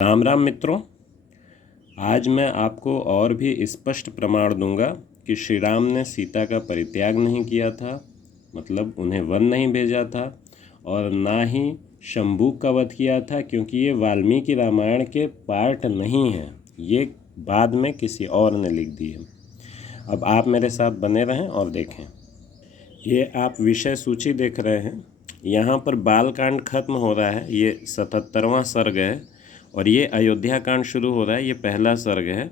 राम राम मित्रों। आज मैं आपको और भी स्पष्ट प्रमाण दूंगा कि श्री राम ने सीता का परित्याग नहीं किया था, मतलब उन्हें वन नहीं भेजा था, और ना ही शंभू का वध किया था, क्योंकि ये वाल्मीकि रामायण के पार्ट नहीं हैं। ये बाद में किसी और ने लिख दी है। अब आप मेरे साथ बने रहें और देखें। ये आप विषय सूची देख रहे हैं। यहाँ पर बालकांड खत्म हो रहा है, ये 77वां सर्ग है, और ये अयोध्या कांड शुरू हो रहा है, ये पहला सर्ग है।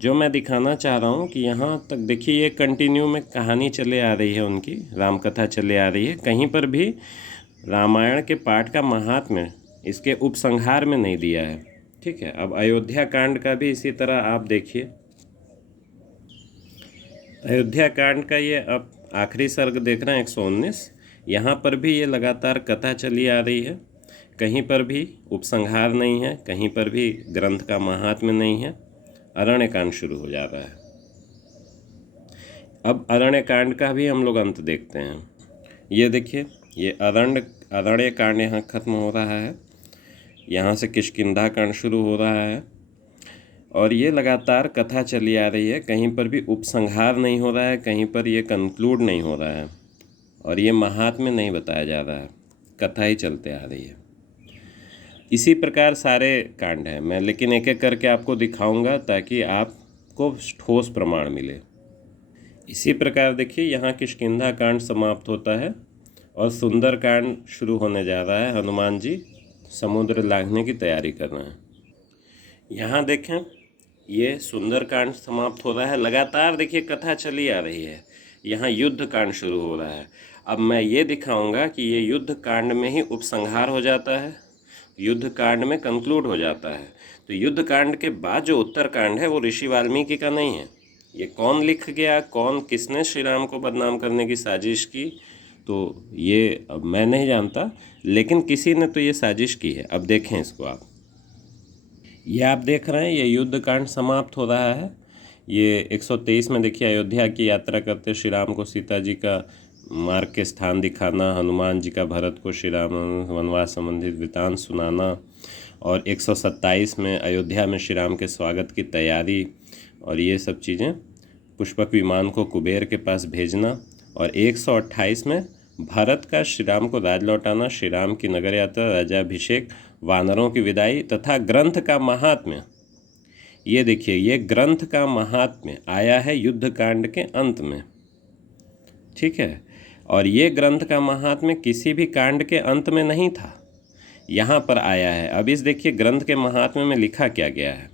जो मैं दिखाना चाह रहा हूँ कि यहाँ तक देखिए, ये कंटिन्यू में कहानी चले आ रही है, उनकी रामकथा चले आ रही है। कहीं पर भी रामायण के पाठ का महात्म्य इसके उपसंहार में नहीं दिया है। ठीक है, अब अयोध्या कांड का भी इसी तरह आप देखिए। अयोध्या कांड का ये अब आखिरी सर्ग देख रहे हैं, 119। यहाँ पर भी ये लगातार कथा चली आ रही है। कहीं पर भी उपसंहार नहीं है, कहीं पर भी ग्रंथ का महात्म्य नहीं है। अरण्य कांड शुरू हो जा रहा है। अब अरण्य कांड का भी हम लोग अंत देखते हैं। ये देखिए, ये अरण्य कांड यहाँ खत्म हो रहा है। यहाँ से किष्किंधा कांड शुरू हो रहा है, और ये लगातार कथा चली आ रही है। कहीं पर भी उपसंहार नहीं हो रहा है, कहीं पर ये कंक्लूड नहीं हो रहा है, और ये महात्म्य नहीं बताया जा रहा है, कथा ही चलते आ रही है। इसी प्रकार सारे कांड हैं, मैं लेकिन एक एक करके आपको दिखाऊंगा ताकि आपको ठोस प्रमाण मिले। इसी प्रकार देखिए, यहाँ किष्किंधा कांड समाप्त होता है और सुंदर कांड शुरू होने जा रहा है। हनुमान जी समुद्र लांघने की तैयारी कर रहे हैं। यहाँ देखें, ये सुंदर कांड समाप्त हो रहा है। लगातार देखिए कथा चली आ रही है। यहाँ युद्ध कांड शुरू हो रहा है। अब मैं ये दिखाऊंगा कि ये युद्ध कांड में ही उपसंहार हो जाता है, युद्ध कांड में कंक्लूड हो जाता है। तो युद्ध कांड के बाद जो उत्तर कांड है वो ऋषि वाल्मीकि का नहीं है। ये कौन लिख गया, कौन किसने श्री राम को बदनाम करने की साजिश की, तो ये अब मैं नहीं जानता, लेकिन किसी ने तो ये साजिश की है। अब देखें इसको आप। ये आप देख रहे हैं, ये युद्ध कांड समाप्त हो रहा है। ये 123 में देखिए, अयोध्या की यात्रा करते श्री राम को सीता जी का मार्ग के स्थान दिखाना, हनुमान जी का भरत को श्री राम वनवास संबंधित वृतांत सुनाना, और 127 में अयोध्या में श्री राम के स्वागत की तैयारी, और ये सब चीज़ें, पुष्पक विमान को कुबेर के पास भेजना, और 128 में भरत का श्री राम को राज लौटाना, श्री राम की नगर यात्रा, राजाभिषेक, वानरों की विदाई तथा ग्रंथ का महात्म्य। ये देखिए, ये ग्रंथ का महात्म्य आया है युद्ध कांड के अंत में। ठीक है, और ये ग्रंथ का महात्म्य किसी भी कांड के अंत में नहीं था, यहाँ पर आया है। अब इस देखिए ग्रंथ के महात्म्य में लिखा क्या गया है।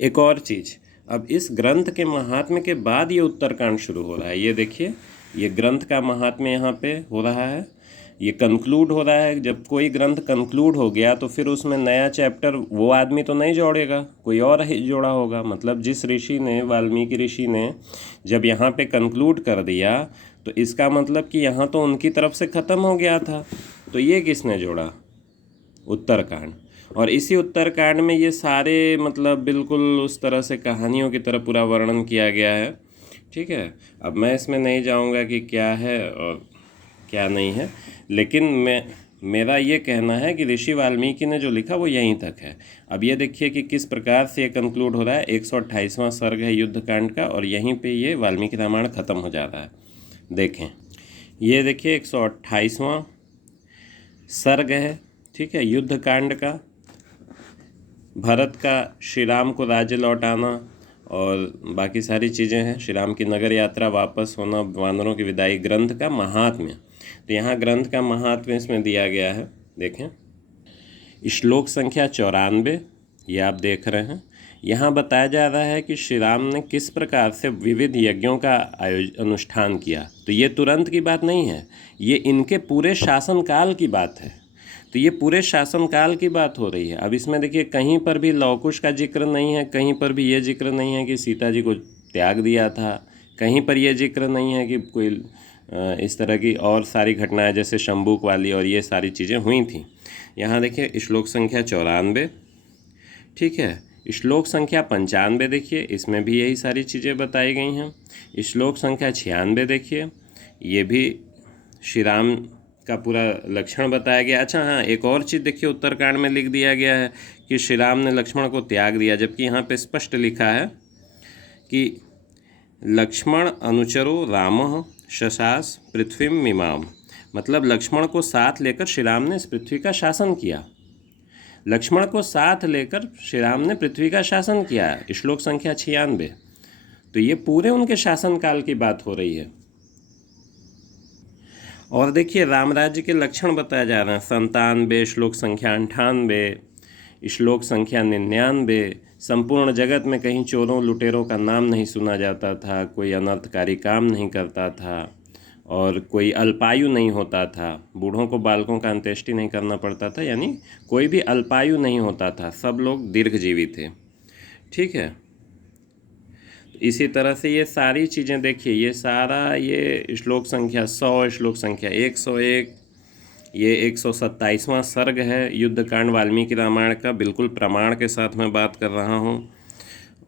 एक और चीज़, अब इस ग्रंथ के महात्म्य के बाद ये उत्तरकांड शुरू हो रहा है। ये देखिए, ये ग्रंथ का महात्म्य यहाँ पे हो रहा है, ये कंक्लूड हो रहा है। जब कोई ग्रंथ कंक्लूड हो गया तो फिर उसमें नया चैप्टर वो आदमी तो नहीं जोड़ेगा, कोई और ही जोड़ा होगा। मतलब जिस ऋषि ने, वाल्मीकि ऋषि ने जब यहाँ पे कंक्लूड कर दिया, तो इसका मतलब कि यहाँ तो उनकी तरफ से ख़त्म हो गया था। तो ये किसने जोड़ा? उत्तरकांड। और इसी उत्तरकांड में ये सारे, मतलब बिल्कुल उस तरह से कहानियों की तरह पूरा वर्णन किया गया है। ठीक है, अब मैं इसमें नहीं जाऊंगा कि क्या है और क्या नहीं है, लेकिन मेरा ये कहना है कि ऋषि वाल्मीकि ने जो लिखा वो यहीं तक है। अब ये देखिए कि किस प्रकार से ये कंक्लूड हो रहा है। 128वां सर्ग है युद्ध कांड का, और यहीं पे ये वाल्मीकि रामायण ख़त्म हो जा रहा है। देखें, ये देखिए 128वां सर्ग है। ठीक है, युद्ध कांड का, भरत का श्री राम को राज्य लौटाना और बाकी सारी चीज़ें हैं, श्री राम की नगर यात्रा, वापस होना, वानरों की विदाई, ग्रंथ का महात्म्य। तो यहाँ ग्रंथ का महात्म्य इसमें दिया गया है। देखें, श्लोक संख्या 94 ये आप देख रहे हैं। यहाँ बताया जा रहा है कि श्री राम ने किस प्रकार से विविध यज्ञों का अनुष्ठान किया। तो ये तुरंत की बात नहीं है, ये इनके पूरे शासनकाल की बात है। तो ये पूरे शासनकाल की बात हो रही है। अब इसमें देखिए, कहीं पर भी लवकुश का जिक्र नहीं है, कहीं पर भी ये जिक्र नहीं है कि सीता जी को त्याग दिया था, कहीं पर ये जिक्र नहीं है कि कोई इस तरह की और सारी घटनाएं जैसे शंबुक वाली और ये सारी चीज़ें हुई थी। यहाँ देखिए श्लोक संख्या 94। ठीक है, श्लोक संख्या 95 देखिए, इसमें भी यही सारी चीज़ें बताई गई हैं। श्लोक संख्या 96 देखिए, ये भी श्री राम का पूरा लक्षण बताया गया। अच्छा हाँ, एक और चीज़ देखिए, उत्तरकांड में लिख दिया गया है कि श्री राम ने लक्ष्मण को त्याग दिया, जबकि यहाँ पे स्पष्ट लिखा है कि लक्ष्मण अनुचरो रामः शशास पृथ्वी मिमाम। मतलब लक्ष्मण को साथ लेकर श्री राम ने इस पृथ्वी का शासन किया। लक्ष्मण को साथ लेकर श्री राम ने पृथ्वी का शासन किया। श्लोक संख्या 96। तो ये पूरे उनके शासनकाल की बात हो रही है। और देखिए राम राज्य के लक्षण बताए जा रहे हैं। 97, श्लोक संख्या 98, श्लोक संख्या 99। संपूर्ण जगत में कहीं चोरों लुटेरों का नाम नहीं सुना जाता था, कोई अनर्थकारी काम नहीं करता था, और कोई अल्पायु नहीं होता था। बूढ़ों को बालकों का अंत्येष्टि नहीं करना पड़ता था, यानी कोई भी अल्पायु नहीं होता था, सब लोग दीर्घजीवी थे। ठीक है, इसी तरह से ये सारी चीज़ें देखिए, ये सारा ये श्लोक संख्या 100, श्लोक संख्या 101, ये 127वां सर्ग है युद्धकांड वाल्मीकि रामायण का, बिल्कुल प्रमाण के साथ मैं बात कर रहा हूँ।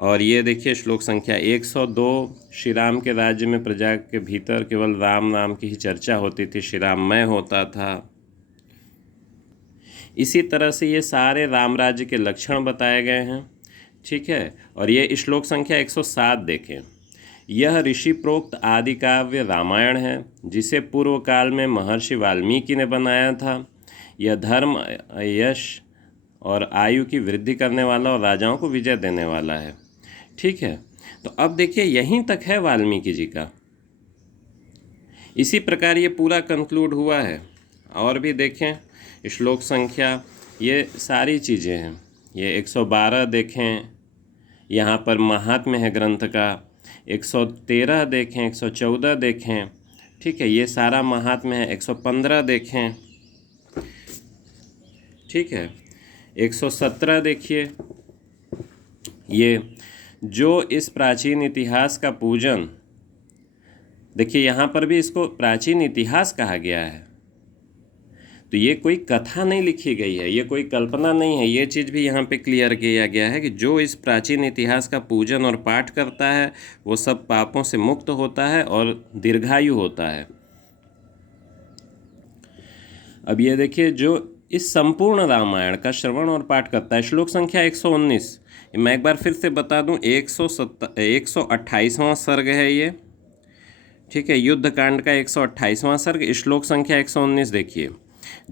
और ये देखिए श्लोक संख्या 102, श्री राम के राज्य में प्रजा के भीतर केवल राम नाम की ही चर्चा होती थी, श्री राममय होता था। इसी तरह से ये सारे राम राज्य के लक्षण बताए गए हैं। ठीक है, और ये श्लोक संख्या 107 देखें। यह ऋषि प्रोक्त आदि काव्य रामायण है, जिसे पूर्व काल में महर्षि वाल्मीकि ने बनाया था। यह धर्म, यश और आयु की वृद्धि करने वाला और राजाओं को विजय देने वाला है। ठीक है, तो अब देखिए यहीं तक है वाल्मीकि जी का। इसी प्रकार ये पूरा कंक्लूड हुआ है। और भी देखें श्लोक संख्या, ये सारी चीज़ें हैं। ये 112 देखें, यहाँ पर महात्म्य है ग्रंथ का। 113 देखें, 114 देखें। ठीक है, ये सारा महात्म्य है। 115 देखें। ठीक है, 117 देखिए। ये जो इस प्राचीन इतिहास का पूजन, देखिए यहाँ पर भी इसको प्राचीन इतिहास कहा गया है। तो ये कोई कथा नहीं लिखी गई है, ये कोई कल्पना नहीं है। ये चीज़ भी यहाँ पे क्लियर किया गया है कि जो इस प्राचीन इतिहास का पूजन और पाठ करता है वो सब पापों से मुक्त होता है और दीर्घायु होता है। अब ये देखिए, जो इस संपूर्ण रामायण का श्रवण और पाठ करता है, श्लोक संख्या 119। मैं एक बार फिर से बता दूं, 128वां सर्ग है ये। ठीक है, युद्धकांड का 128वां सर्ग, श्लोक संख्या 119 देखिए।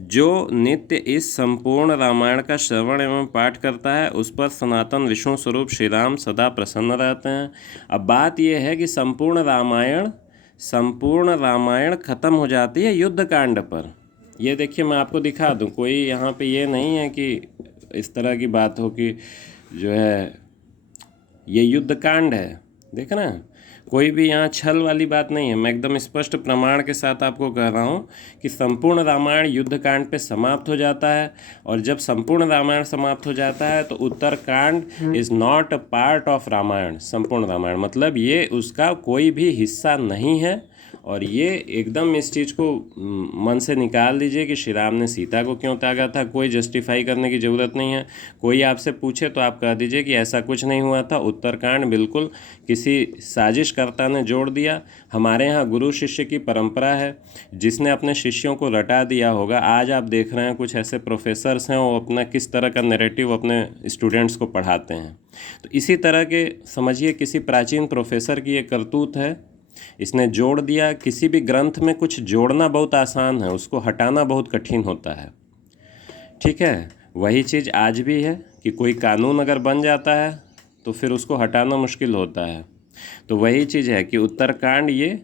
जो नित्य इस संपूर्ण रामायण का श्रवण एवं पाठ करता है उस पर सनातन विष्णु स्वरूप श्री राम सदा प्रसन्न रहते हैं। अब बात यह है कि संपूर्ण रामायण खत्म हो जाती है युद्धकांड पर। ये देखिए, मैं आपको दिखा दूं, कोई यहाँ पे ये नहीं है कि इस तरह की बात हो कि जो है ये युद्धकांड है। देख रहे हैं, कोई भी यहाँ छल वाली बात नहीं है। मैं एकदम स्पष्ट प्रमाण के साथ आपको कह रहा हूँ कि संपूर्ण रामायण युद्धकांड पे समाप्त हो जाता है। और जब संपूर्ण रामायण समाप्त हो जाता है तो Uttarakanda is not a part of Ramayana. संपूर्ण रामायण मतलब ये उसका कोई भी हिस्सा नहीं है। और ये एकदम इस चीज़ को मन से निकाल दीजिए कि श्री राम ने सीता को क्यों त्यागा था। कोई जस्टिफाई करने की ज़रूरत नहीं है। कोई आपसे पूछे तो आप कह दीजिए कि ऐसा कुछ नहीं हुआ था। उत्तरकांड बिल्कुल किसी साजिशकर्ता ने जोड़ दिया। हमारे यहाँ गुरु शिष्य की परंपरा है, जिसने अपने शिष्यों को रटा दिया होगा। आज आप देख रहे हैं कुछ ऐसे प्रोफेसर्स हैं, वो अपना किस तरह का नैरेटिव अपने स्टूडेंट्स को पढ़ाते हैं। तो इसी तरह के समझिए किसी प्राचीन प्रोफेसर की ये करतूत है। इसने जोड़ दिया। किसी भी ग्रंथ में कुछ जोड़ना बहुत आसान है, उसको हटाना बहुत कठिन होता है। ठीक है, वही चीज़ आज भी है कि कोई कानून अगर बन जाता है तो फिर उसको हटाना मुश्किल होता है। तो वही चीज़ है कि उत्तरकांड ये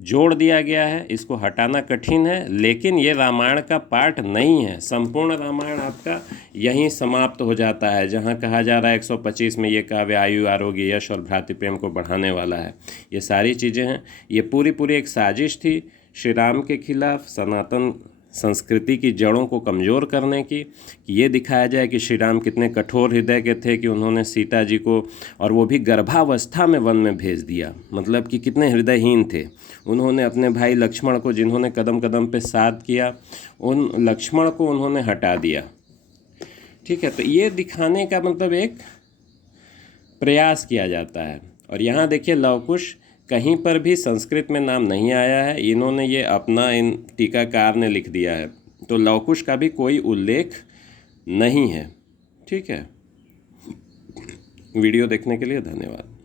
जोड़ दिया गया है, इसको हटाना कठिन है, लेकिन ये रामायण का पार्ट नहीं है। संपूर्ण रामायण आपका यहीं समाप्त हो जाता है, जहाँ कहा जा रहा है 125 में ये काव्य आयु आरोग्य यश और भ्रातृ प्रेम को बढ़ाने वाला है। ये सारी चीज़ें हैं, ये पूरी एक साजिश थी श्री राम के खिलाफ, सनातन संस्कृति की जड़ों को कमज़ोर करने की। कि ये दिखाया जाए कि श्री राम कितने कठोर हृदय के थे कि उन्होंने सीता जी को, और वो भी गर्भावस्था में, वन में भेज दिया। मतलब कि कितने हृदयहीन थे। उन्होंने अपने भाई लक्ष्मण को, जिन्होंने कदम कदम पे साथ किया, उन लक्ष्मण को उन्होंने हटा दिया। ठीक है, तो ये दिखाने का मतलब एक प्रयास किया जाता है। और यहाँ देखिए लवकुश कहीं पर भी संस्कृत में नाम नहीं आया है, इन्होंने ये अपना इन टीकाकार ने लिख दिया है। तो लवकुश का भी कोई उल्लेख नहीं है। ठीक है, वीडियो देखने के लिए धन्यवाद।